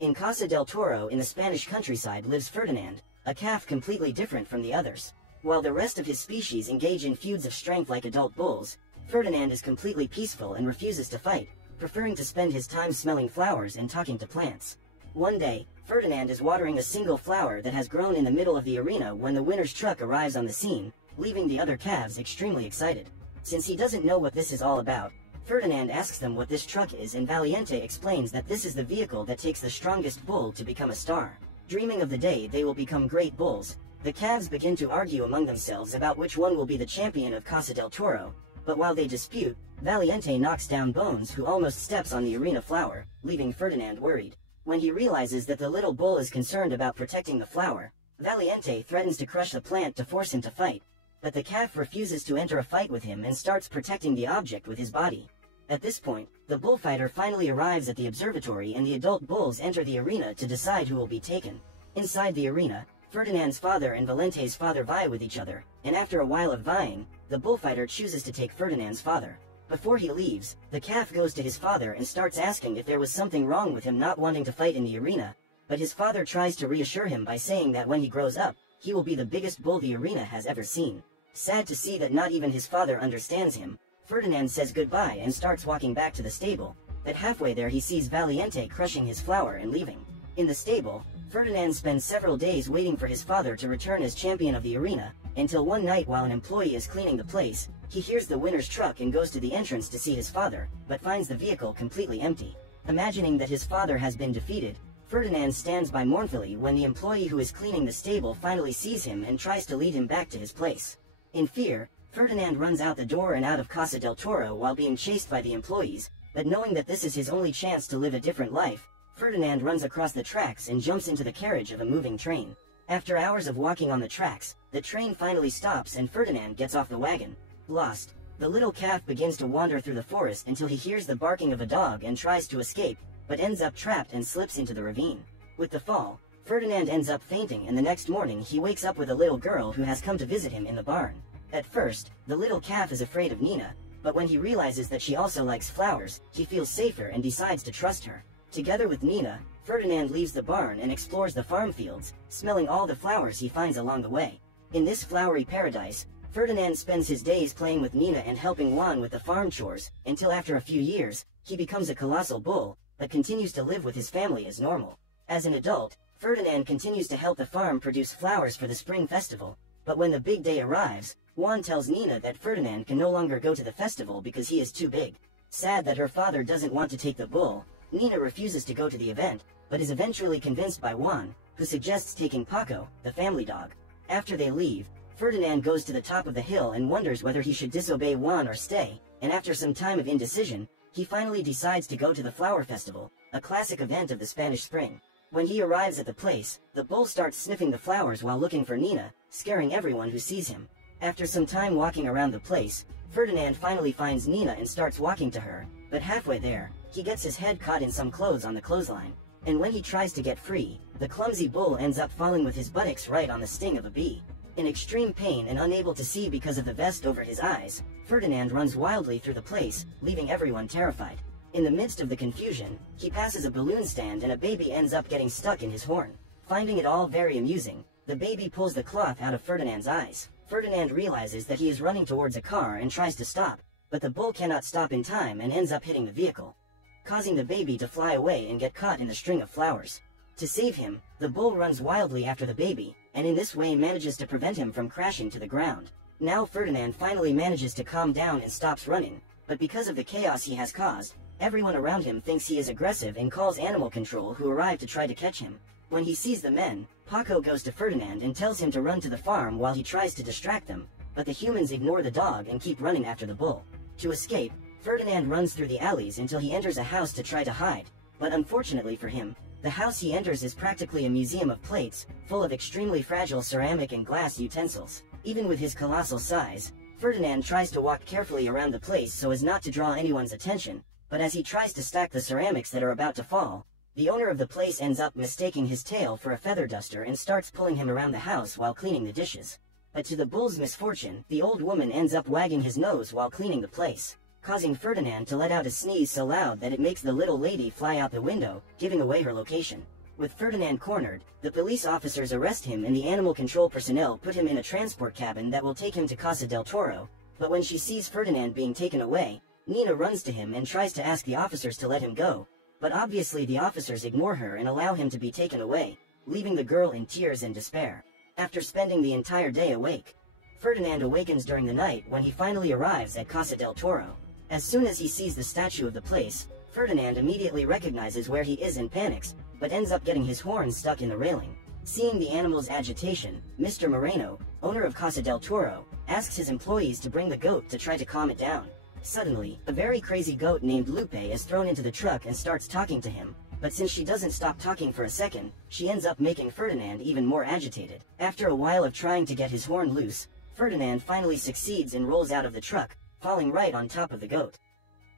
In Casa del Toro in the Spanish countryside lives Ferdinand, a calf completely different from the others. While the rest of his species engage in feuds of strength like adult bulls, Ferdinand is completely peaceful and refuses to fight, preferring to spend his time smelling flowers and talking to plants. One day, Ferdinand is watering a single flower that has grown in the middle of the arena when the winner's truck arrives on the scene, leaving the other calves extremely excited. Since he doesn't know what this is all about, Ferdinand asks them what this truck is, and Valiente explains that this is the vehicle that takes the strongest bull to become a star. Dreaming of the day they will become great bulls, the calves begin to argue among themselves about which one will be the champion of Casa del Toro, but while they dispute, Valiente knocks down Bones, who almost steps on the arena flower, leaving Ferdinand worried. When he realizes that the little bull is concerned about protecting the flower, Valiente threatens to crush the plant to force him to fight, but the calf refuses to enter a fight with him and starts protecting the object with his body. At this point, the bullfighter finally arrives at the observatory and the adult bulls enter the arena to decide who will be taken. Inside the arena, Ferdinand's father and Valente's father vie with each other, and after a while of vying, the bullfighter chooses to take Ferdinand's father. Before he leaves, the calf goes to his father and starts asking if there was something wrong with him not wanting to fight in the arena, but his father tries to reassure him by saying that when he grows up, he will be the biggest bull the arena has ever seen. Sad to see that not even his father understands him, Ferdinand says goodbye and starts walking back to the stable, but halfway there he sees Valiente crushing his flower and leaving. In the stable, Ferdinand spends several days waiting for his father to return as champion of the arena, until one night while an employee is cleaning the place, he hears the winner's truck and goes to the entrance to see his father, but finds the vehicle completely empty. Imagining that his father has been defeated, Ferdinand stands by mournfully when the employee who is cleaning the stable finally sees him and tries to lead him back to his place. In fear, Ferdinand runs out the door and out of Casa del Toro while being chased by the employees, but knowing that this is his only chance to live a different life, Ferdinand runs across the tracks and jumps into the carriage of a moving train. After hours of walking on the tracks, the train finally stops and Ferdinand gets off the wagon. Lost, the little calf begins to wander through the forest until he hears the barking of a dog and tries to escape, but ends up trapped and slips into the ravine. With the fall, Ferdinand ends up fainting, and the next morning he wakes up with a little girl who has come to visit him in the barn. At first, the little calf is afraid of Nina, but when he realizes that she also likes flowers, he feels safer and decides to trust her. Together with Nina, Ferdinand leaves the barn and explores the farm fields, smelling all the flowers he finds along the way. In this flowery paradise, Ferdinand spends his days playing with Nina and helping Juan with the farm chores, until after a few years, he becomes a colossal bull, but continues to live with his family as normal. As an adult, Ferdinand continues to help the farm produce flowers for the spring festival, but when the big day arrives, Juan tells Nina that Ferdinand can no longer go to the festival because he is too big. Sad that her father doesn't want to take the bull, Nina refuses to go to the event, but is eventually convinced by Juan, who suggests taking Paco, the family dog. After they leave, Ferdinand goes to the top of the hill and wonders whether he should disobey Juan or stay, and after some time of indecision, he finally decides to go to the flower festival, a classic event of the Spanish spring. When he arrives at the place, the bull starts sniffing the flowers while looking for Nina, scaring everyone who sees him. After some time walking around the place, Ferdinand finally finds Nina and starts walking to her, but halfway there, he gets his head caught in some clothes on the clothesline. And when he tries to get free, the clumsy bull ends up falling with his buttocks right on the sting of a bee. In extreme pain and unable to see because of the vest over his eyes, Ferdinand runs wildly through the place, leaving everyone terrified. In the midst of the confusion, he passes a balloon stand and a baby ends up getting stuck in his horn. Finding it all very amusing, the baby pulls the cloth out of Ferdinand's eyes. Ferdinand realizes that he is running towards a car and tries to stop, but the bull cannot stop in time and ends up hitting the vehicle, causing the baby to fly away and get caught in the string of flowers. To save him, the bull runs wildly after the baby, and in this way manages to prevent him from crashing to the ground. Now Ferdinand finally manages to calm down and stops running, but because of the chaos he has caused, everyone around him thinks he is aggressive and calls animal control, who arrive to try to catch him. When he sees the men, Paco goes to Ferdinand and tells him to run to the farm while he tries to distract them, but the humans ignore the dog and keep running after the bull. To escape, Ferdinand runs through the alleys until he enters a house to try to hide, but unfortunately for him, the house he enters is practically a museum of plates, full of extremely fragile ceramic and glass utensils. Even with his colossal size, Ferdinand tries to walk carefully around the place so as not to draw anyone's attention, but as he tries to stack the ceramics that are about to fall, the owner of the place ends up mistaking his tail for a feather duster and starts pulling him around the house while cleaning the dishes. But to the bull's misfortune, the old woman ends up wagging his nose while cleaning the place, causing Ferdinand to let out a sneeze so loud that it makes the little lady fly out the window, giving away her location. With Ferdinand cornered, the police officers arrest him and the animal control personnel put him in a transport cabin that will take him to Casa del Toro, but when she sees Ferdinand being taken away, Nina runs to him and tries to ask the officers to let him go, but obviously the officers ignore her and allow him to be taken away, leaving the girl in tears and despair. After spending the entire day awake, Ferdinand awakens during the night when he finally arrives at Casa del Toro. As soon as he sees the statue of the place, Ferdinand immediately recognizes where he is and panics, but ends up getting his horn stuck in the railing. Seeing the animal's agitation, Mr. Moreno, owner of Casa del Toro, asks his employees to bring the goat to try to calm it down. Suddenly, a very crazy goat named Lupe is thrown into the truck and starts talking to him, but since she doesn't stop talking for a second, she ends up making Ferdinand even more agitated. After a while of trying to get his horn loose, Ferdinand finally succeeds and rolls out of the truck, falling right on top of the goat.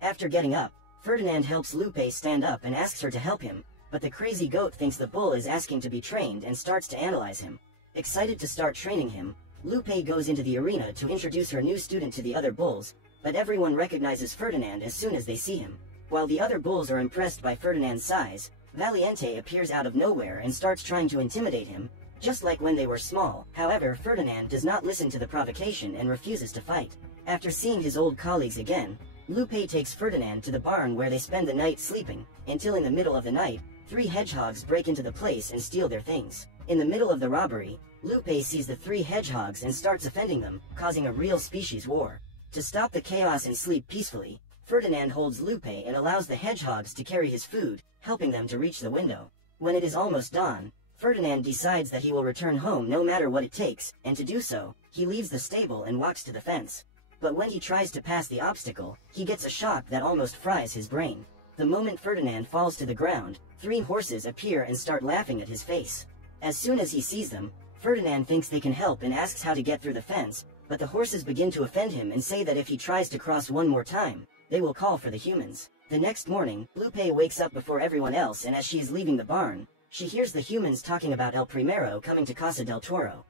After getting up, Ferdinand helps Lupe stand up and asks her to help him, but the crazy goat thinks the bull is asking to be trained and starts to analyze him. Excited to start training him, Lupe goes into the arena to introduce her new student to the other bulls, but everyone recognizes Ferdinand as soon as they see him. While the other bulls are impressed by Ferdinand's size, Valiente appears out of nowhere and starts trying to intimidate him, just like when they were small. However, Ferdinand does not listen to the provocation and refuses to fight. After seeing his old colleagues again, Lupe takes Ferdinand to the barn where they spend the night sleeping, until in the middle of the night, 3 hedgehogs break into the place and steal their things. In the middle of the robbery, Lupe sees the 3 hedgehogs and starts offending them, causing a real species war. To stop the chaos and sleep peacefully, Ferdinand holds Lupe and allows the hedgehogs to carry his food, helping them to reach the window. When it is almost dawn, Ferdinand decides that he will return home no matter what it takes, and to do so, he leaves the stable and walks to the fence. But when he tries to pass the obstacle, he gets a shock that almost fries his brain. The moment Ferdinand falls to the ground, 3 horses appear and start laughing at his face. As soon as he sees them, Ferdinand thinks they can help and asks how to get through the fence, but the horses begin to offend him and say that if he tries to cross one more time, they will call for the humans. The next morning, Lupe wakes up before everyone else, and as she is leaving the barn, she hears the humans talking about El Primero coming to Casa del Toro.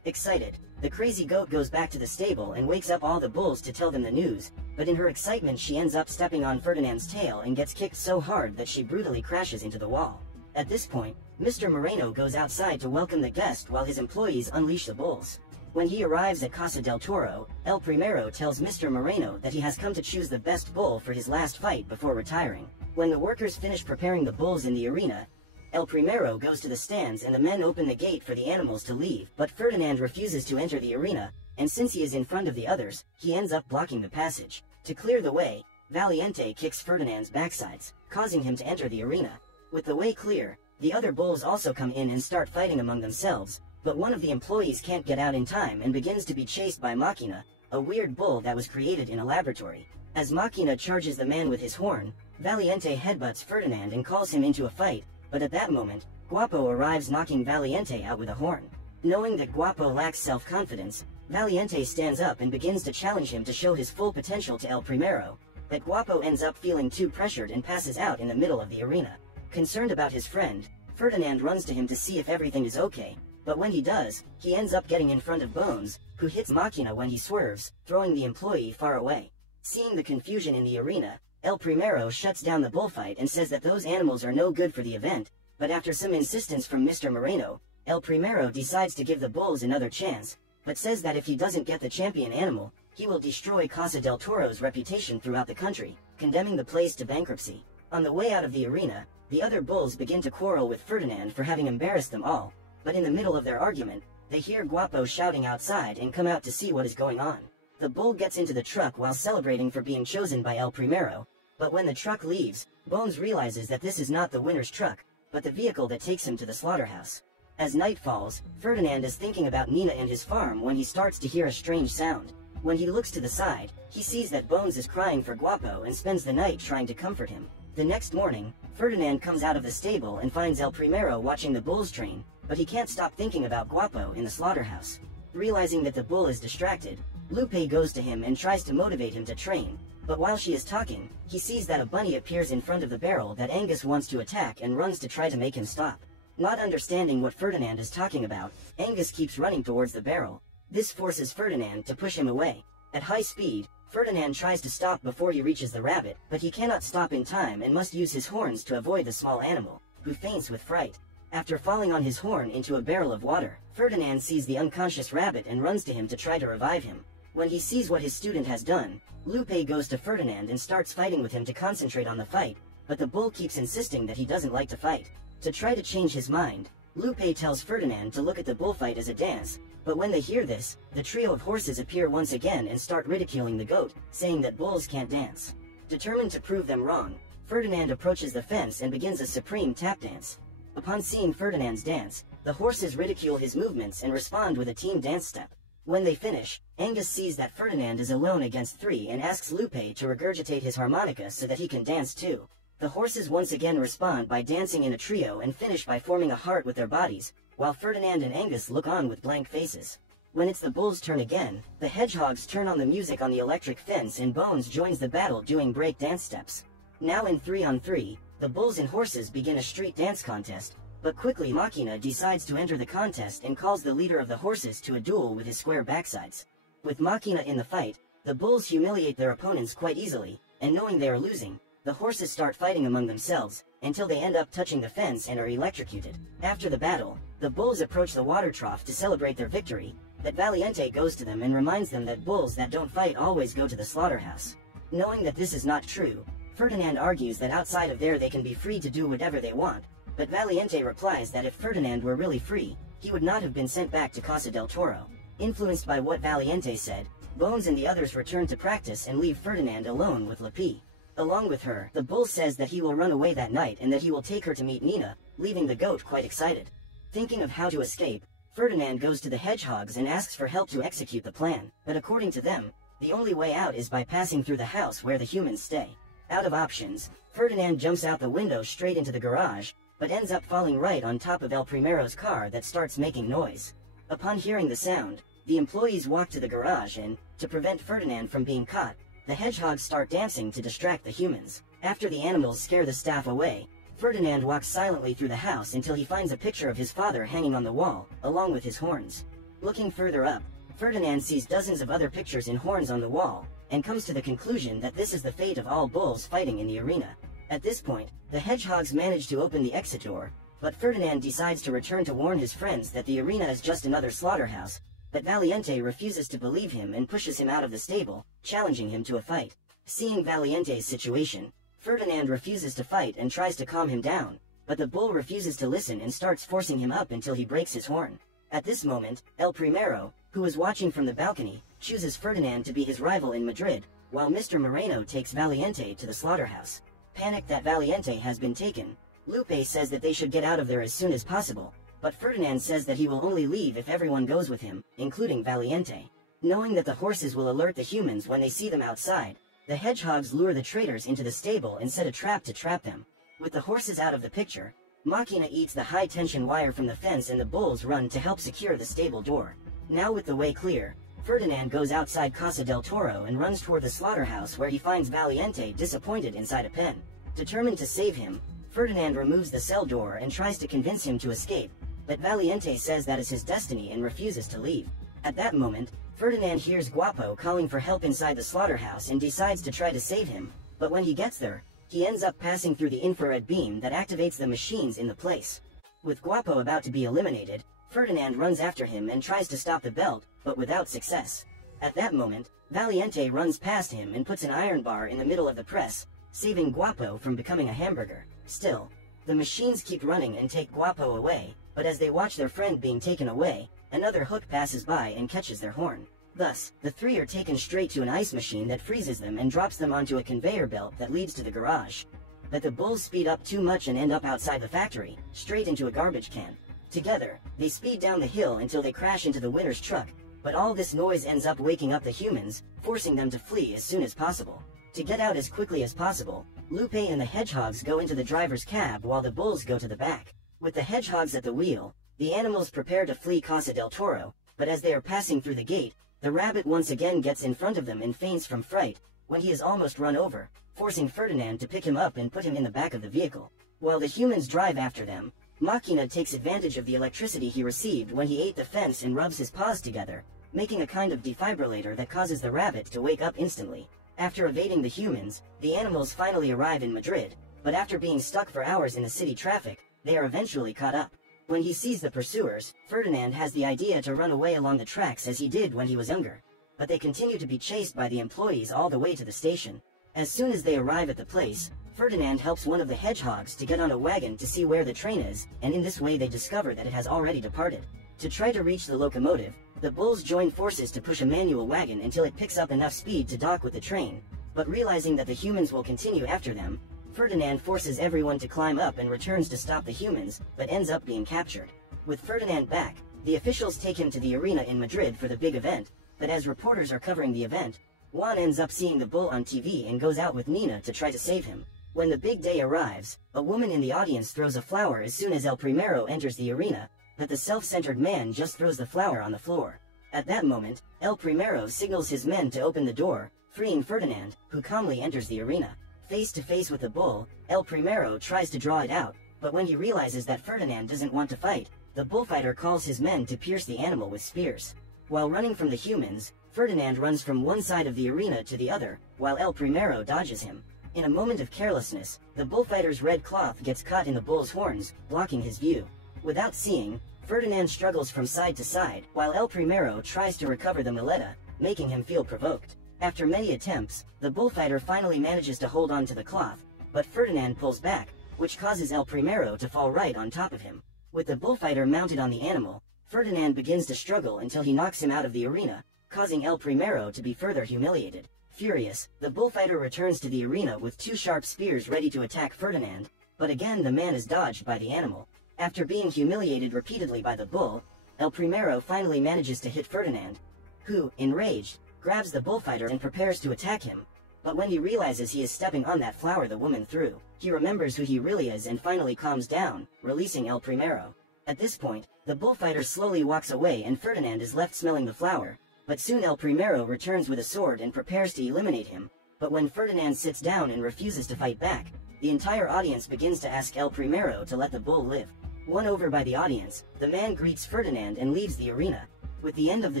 Excited, the crazy goat goes back to the stable and wakes up all the bulls to tell them the news, but in her excitement she ends up stepping on Ferdinand's tail and gets kicked so hard that she brutally crashes into the wall. At this point, Mr. Moreno goes outside to welcome the guest while his employees unleash the bulls. When he arrives at Casa del Toro, El Primero tells Mr. Moreno that he has come to choose the best bull for his last fight before retiring. When the workers finish preparing the bulls in the arena, El Primero goes to the stands and the men open the gate for the animals to leave, but Ferdinand refuses to enter the arena, and since he is in front of the others, he ends up blocking the passage. To clear the way, Valiente kicks Ferdinand's backsides, causing him to enter the arena. With the way clear, the other bulls also come in and start fighting among themselves, but one of the employees can't get out in time and begins to be chased by Machina, a weird bull that was created in a laboratory. As Machina charges the man with his horn, Valiente headbutts Ferdinand and calls him into a fight, but at that moment, Guapo arrives knocking Valiente out with a horn. Knowing that Guapo lacks self-confidence, Valiente stands up and begins to challenge him to show his full potential to El Primero, but Guapo ends up feeling too pressured and passes out in the middle of the arena. Concerned about his friend, Ferdinand runs to him to see if everything is okay, but when he does, he ends up getting in front of Bones, who hits Machina when he swerves, throwing the employee far away. Seeing the confusion in the arena, El Primero shuts down the bullfight and says that those animals are no good for the event, but after some insistence from Mr. Moreno, El Primero decides to give the bulls another chance, but says that if he doesn't get the champion animal, he will destroy Casa del Toro's reputation throughout the country, condemning the place to bankruptcy. On the way out of the arena, the other bulls begin to quarrel with Ferdinand for having embarrassed them all, but in the middle of their argument, they hear Guapo shouting outside and come out to see what is going on. The bull gets into the truck while celebrating for being chosen by El Primero, but when the truck leaves, Bones realizes that this is not the winner's truck, but the vehicle that takes him to the slaughterhouse. As night falls, Ferdinand is thinking about Nina and his farm when he starts to hear a strange sound. When he looks to the side, he sees that Bones is crying for Guapo and spends the night trying to comfort him. The next morning, Ferdinand comes out of the stable and finds El Primero watching the bulls train, but he can't stop thinking about Guapo in the slaughterhouse. Realizing that the bull is distracted, Lupe goes to him and tries to motivate him to train, but while she is talking, he sees that a bunny appears in front of the barrel that Angus wants to attack and runs to try to make him stop. Not understanding what Ferdinand is talking about, Angus keeps running towards the barrel. This forces Ferdinand to push him away. At high speed, Ferdinand tries to stop before he reaches the rabbit, but he cannot stop in time and must use his horns to avoid the small animal, who faints with fright. After falling on his horn into a barrel of water, Ferdinand sees the unconscious rabbit and runs to him to try to revive him. When he sees what his student has done, Lupe goes to Ferdinand and starts fighting with him to concentrate on the fight, but the bull keeps insisting that he doesn't like to fight. To try to change his mind, Lupe tells Ferdinand to look at the bullfight as a dance, but when they hear this, the trio of horses appear once again and start ridiculing the goat, saying that bulls can't dance. Determined to prove them wrong, Ferdinand approaches the fence and begins a supreme tap dance. Upon seeing Ferdinand's dance, the horses ridicule his movements and respond with a team dance step. When they finish, Angus sees that Ferdinand is alone against three and asks Lupe to regurgitate his harmonica so that he can dance too. The horses once again respond by dancing in a trio and finish by forming a heart with their bodies, while Ferdinand and Angus look on with blank faces. When it's the bull's turn again, the hedgehogs turn on the music on the electric fence and Bones joins the battle doing break dance steps. Now in 3-on-3, the bulls and horses begin a street dance contest, but quickly Machina decides to enter the contest and calls the leader of the horses to a duel with his square backsides. With Machina in the fight, the bulls humiliate their opponents quite easily, and knowing they are losing, the horses start fighting among themselves, until they end up touching the fence and are electrocuted. After the battle, the bulls approach the water trough to celebrate their victory, but Valiente goes to them and reminds them that bulls that don't fight always go to the slaughterhouse. Knowing that this is not true, Ferdinand argues that outside of there they can be free to do whatever they want, but Valiente replies that if Ferdinand were really free, he would not have been sent back to Casa del Toro. Influenced by what Valiente said, Bones and the others return to practice and leave Ferdinand alone with Lepi. Along with her, the bull says that he will run away that night and that he will take her to meet Nina, leaving the goat quite excited. Thinking of how to escape, Ferdinand goes to the hedgehogs and asks for help to execute the plan, but according to them, the only way out is by passing through the house where the humans stay. Out of options, Ferdinand jumps out the window straight into the garage, but ends up falling right on top of El Primero's car that starts making noise. Upon hearing the sound, the employees walk to the garage and, to prevent Ferdinand from being caught, the hedgehogs start dancing to distract the humans. After the animals scare the staff away, Ferdinand walks silently through the house until he finds a picture of his father hanging on the wall, along with his horns. Looking further up, Ferdinand sees dozens of other pictures in horns on the wall, and comes to the conclusion that this is the fate of all bulls fighting in the arena. At this point, the hedgehogs manage to open the exit door, but Ferdinand decides to return to warn his friends that the arena is just another slaughterhouse, but Valiente refuses to believe him and pushes him out of the stable, challenging him to a fight. Seeing Valiente's situation, Ferdinand refuses to fight and tries to calm him down, but the bull refuses to listen and starts forcing him up until he breaks his horn. At this moment, El Primero, who is watching from the balcony, chooses Ferdinand to be his rival in Madrid, while Mr. Moreno takes Valiente to the slaughterhouse. Panicked that Valiente has been taken, Lupe says that they should get out of there as soon as possible, but Ferdinand says that he will only leave if everyone goes with him, including Valiente. Knowing that the horses will alert the humans when they see them outside, the hedgehogs lure the traitors into the stable and set a trap to trap them. With the horses out of the picture, Machina eats the high-tension wire from the fence and the bulls run to help secure the stable door. Now with the way clear, Ferdinand goes outside Casa del Toro and runs toward the slaughterhouse where he finds Valiente disappointed inside a pen. Determined to save him, Ferdinand removes the cell door and tries to convince him to escape, but Valiente says that is his destiny and refuses to leave. At that moment, Ferdinand hears Guapo calling for help inside the slaughterhouse and decides to try to save him, but when he gets there, he ends up passing through the infrared beam that activates the machines in the place. With Guapo about to be eliminated, Ferdinand runs after him and tries to stop the belt, but without success. At that moment, Valiente runs past him and puts an iron bar in the middle of the press, saving Guapo from becoming a hamburger. Still, the machines keep running and take Guapo away, but as they watch their friend being taken away, another hook passes by and catches their horn. Thus, the three are taken straight to an ice machine that freezes them and drops them onto a conveyor belt that leads to the garage. But the bulls speed up too much and end up outside the factory, straight into a garbage can. Together, they speed down the hill until they crash into the winner's truck, but all this noise ends up waking up the humans, forcing them to flee as soon as possible. To get out as quickly as possible, Lupe and the hedgehogs go into the driver's cab while the bulls go to the back. With the hedgehogs at the wheel, the animals prepare to flee Casa del Toro, but as they are passing through the gate, the rabbit once again gets in front of them and faints from fright, when he is almost run over, forcing Ferdinand to pick him up and put him in the back of the vehicle. While the humans drive after them, Machina takes advantage of the electricity he received when he ate the fence and rubs his paws together, making a kind of defibrillator that causes the rabbit to wake up instantly. After evading the humans, the animals finally arrive in Madrid, but after being stuck for hours in the city traffic, they are eventually caught up. When he sees the pursuers, Ferdinand has the idea to run away along the tracks as he did when he was younger. But they continue to be chased by the employees all the way to the station. As soon as they arrive at the place, Ferdinand helps one of the hedgehogs to get on a wagon to see where the train is, and in this way they discover that it has already departed. To try to reach the locomotive, the bulls join forces to push a manual wagon until it picks up enough speed to dock with the train, but realizing that the humans will continue after them, Ferdinand forces everyone to climb up and returns to stop the humans, but ends up being captured. With Ferdinand back, the officials take him to the arena in Madrid for the big event, but as reporters are covering the event, Juan ends up seeing the bull on TV and goes out with Nina to try to save him. When the big day arrives, a woman in the audience throws a flower as soon as El Primero enters the arena, but the self-centered man just throws the flower on the floor. At that moment, El Primero signals his men to open the door, freeing Ferdinand, who calmly enters the arena. Face to face with the bull, El Primero tries to draw it out, but when he realizes that Ferdinand doesn't want to fight, the bullfighter calls his men to pierce the animal with spears. While running from the humans, Ferdinand runs from one side of the arena to the other, while El Primero dodges him. In a moment of carelessness, the bullfighter's red cloth gets caught in the bull's horns, blocking his view. Without seeing, Ferdinand struggles from side to side, while El Primero tries to recover the muleta, making him feel provoked. After many attempts, the bullfighter finally manages to hold on to the cloth, but Ferdinand pulls back, which causes El Primero to fall right on top of him. With the bullfighter mounted on the animal, Ferdinand begins to struggle until he knocks him out of the arena, causing El Primero to be further humiliated. Furious, the bullfighter returns to the arena with two sharp spears ready to attack Ferdinand, but again the man is dodged by the animal. After being humiliated repeatedly by the bull, El Primero finally manages to hit Ferdinand, who, enraged, grabs the bullfighter and prepares to attack him. But when he realizes he is stepping on that flower the woman threw, he remembers who he really is and finally calms down, releasing El Primero. At this point, the bullfighter slowly walks away and Ferdinand is left smelling the flower, but soon El Primero returns with a sword and prepares to eliminate him. But when Ferdinand sits down and refuses to fight back, the entire audience begins to ask El Primero to let the bull live. Won over by the audience, the man greets Ferdinand and leaves the arena. With the end of the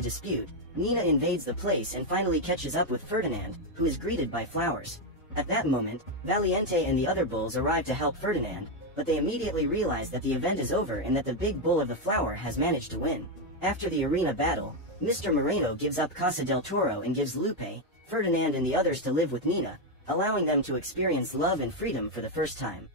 dispute, Nina invades the place and finally catches up with Ferdinand, who is greeted by flowers. At that moment, Valiente and the other bulls arrive to help Ferdinand, but they immediately realize that the event is over and that the big bull of the flower has managed to win. After the arena battle, Mr. Moreno gives up Casa del Toro and gives Lupe, Ferdinand and the others to live with Nina, allowing them to experience love and freedom for the first time.